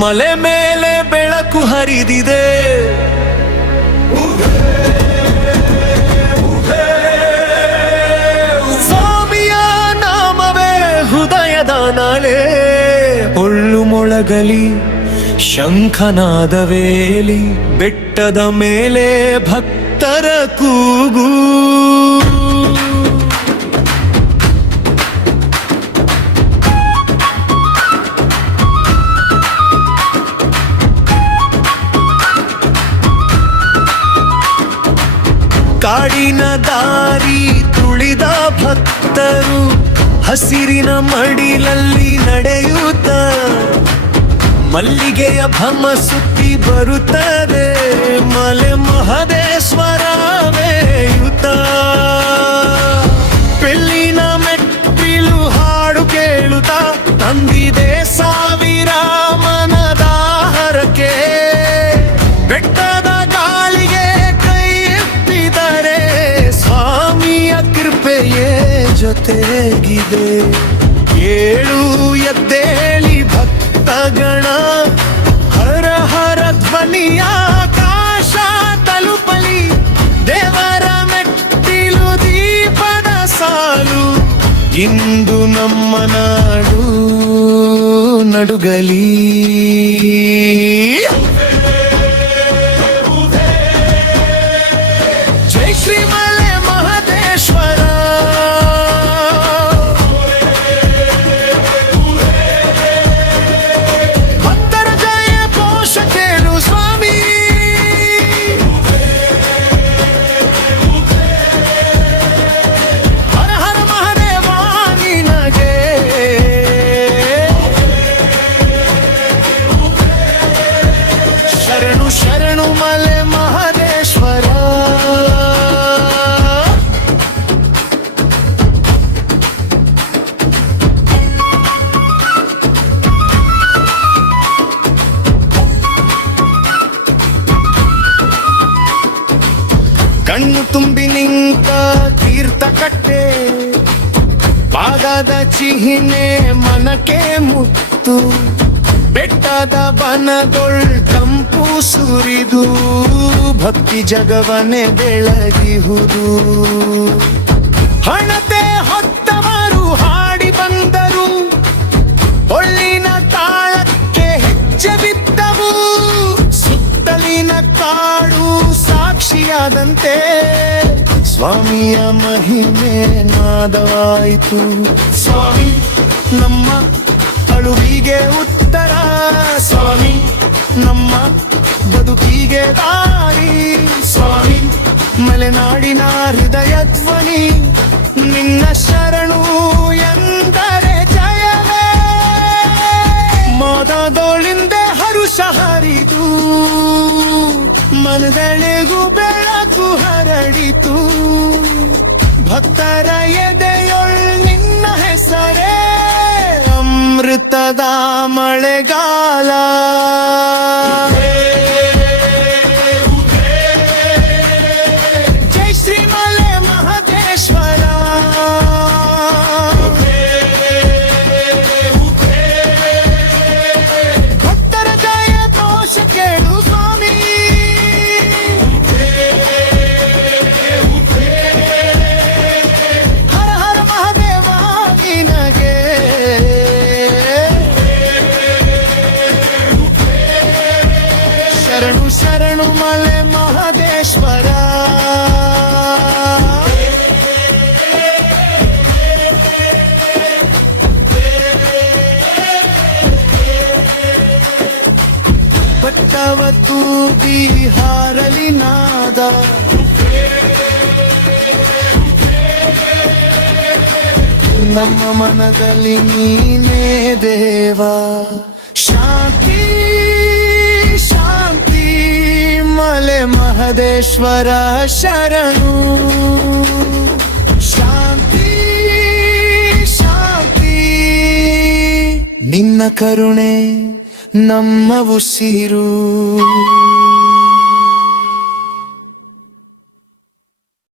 ಮಲೆ ಮೇಲೆ ಬೆಳಕು ಹರಿದಿದೆ, ಸ್ವಾಮಿಯ ನಾಮವೇ ಹೃದಯದ ನಾಳೆ. ಒಳ್ಳು ಮೊಳಗಲಿ ಶಂಖನಾದವೇಲಿ, ಬೆಟ್ಟದ ಮೇಲೆ ಭಕ್ತರ ಕೂಗು. ಕಾಡಿನ ದಾರಿ ತುಳಿದ ಭಕ್ತರು ಹಸಿರಿನ ಮಡಿಲಲ್ಲಿ ನಡೆಯುತ್ತ, ಮಲ್ಲಿಗೆಯ ಭಮ ಸುತ್ತಿ ಬರುತ್ತದೆ ಮಲೆ ಮಹದೇಶ್ವರ ಮೇಯುತ್ತ. ಬೆಳ್ಳಿನ ಮೆಟ್ಟಿಲು ಹಾಡು ಕೇಳುತ್ತ ತಂದಿದೆ ಸಾವಿರ ಮನದ ಹರಕೆ. ಬೆಟ್ಟದ ಗಾಳಿಗೆ ಕೈ ಎತ್ತಿದರೆ ಸ್ವಾಮಿಯ ಕೃಪೆಯೇ ಜೊತೆಗಿದೆ. ಏಳು ಎದ್ದೇಳಿ ಭಕ್ತಗಣ, ಹರ ಹರ ಧ್ವನಿಯ ಆಕಾಶ ತಲುಪಲಿ. ದೇವರ ಮೆಟ್ಟಿಲು ದೀಪದ ಸಾಲು, ಇಂದು ನಮ್ಮ ನಾಡು ನಡುಗಲಿ. ಜೈ ಶ್ರೀ ಮಲೆ ಮಹದೇಶ್ವರ. ಭಕ್ತರ ಜಯ ಪೋಷಕೇನು ಸ್ವಾಮಿ. ಹರ ಹರ ಮಹದೇವ ನಿನಗೆ. ಶರಣು ಶರಣು ಮಲೆ ಮಹದೇಶ್ವರ. ಕಣ್ಣು ತುಂಬಿ ನಿಂತ ತೀರ್ಥ ಕಟ್ಟೆ, ಪಾದದ ಚಿಹ್ನೆ ಮನಕ್ಕೆ ಮುತ್ತು. ಬೆಟ್ಟದ ಬನದೊಳ್ ತಂಪು ಸುರಿದು ಭಕ್ತಿ ಜಗವನೆ ಬೆಳಗಿಹುದು. ಹಣತೆ ಹೊತ್ತವರು ಹಾಡಿ ಬಂದರು, ಒಳ್ಳಿನ ತಾಳಕ್ಕೆ ಹೆಜ್ಜೆ ಬಿದ್ದವು. ಸುತ್ತಲಿನ ಕಾಡು ಸಾಕ್ಷಿಯಾದಂತೆ ಸ್ವಾಮಿಯ ಮಹಿಮೆ ನಾದವಾಯಿತು. ಸ್ವಾಮಿ ನಮ್ಮ ಅಳುವಿಗೆ ಉತ್ತರ, ಸ್ವಾಮಿ ನಮ್ಮ ಬದುಕಿಗೆ ದಾರಿ. ಸ್ವಾಮಿ ಮಲೆನಾಡಿನ ಹೃದಯ ಧ್ವನಿ, ನಿನ್ನ ಶರಣು ಎಂದರೆ ಜಯವೇ. ಮೋದದೊಳಿಂದೆ ಹರುಷ ಹರಿದು, ಮನದೆಳೆಗೂ ಬೆಳಕು ಹರಡಿತು. ಭಕ್ತರ ಎದೆಯೊಳ್ ನಿನ್ನ ಹೆಸರೇ ಅಮೃತದ ಮಳೆಗಾಲ. ಜೈ ಶ್ರೀ ಮಲೆ ಮಹದೇಶ್ವರ. ಭಕ್ತರ ಜಯ ಪೋಷಕೇನು ಸ್ವಾಮಿ. ಹರ ಹರ ಮಹದೇವ ನಿನಗೆ. ಶರಣು ಶರಣು ಮಲೆ ಮಹದೇಶ್ವರ. ಬೆಟ್ಟವ ತೂಗಿ ಹಾರಲಿ ನಾದ, ನಮ್ಮ ಮನದಲ್ಲಿ ನೀನೇ ದೇವ. ಶಾಂತಿ ಶಾಂತಿ ಮಲೆ ಮಹದೇಶ್ವರ ಶರಣು. ಶಾಂತಿ ಶಾಂತಿ ನಿನ್ನ ಕರುಣೆ ನಮ್ಮ ಉಸಿರು.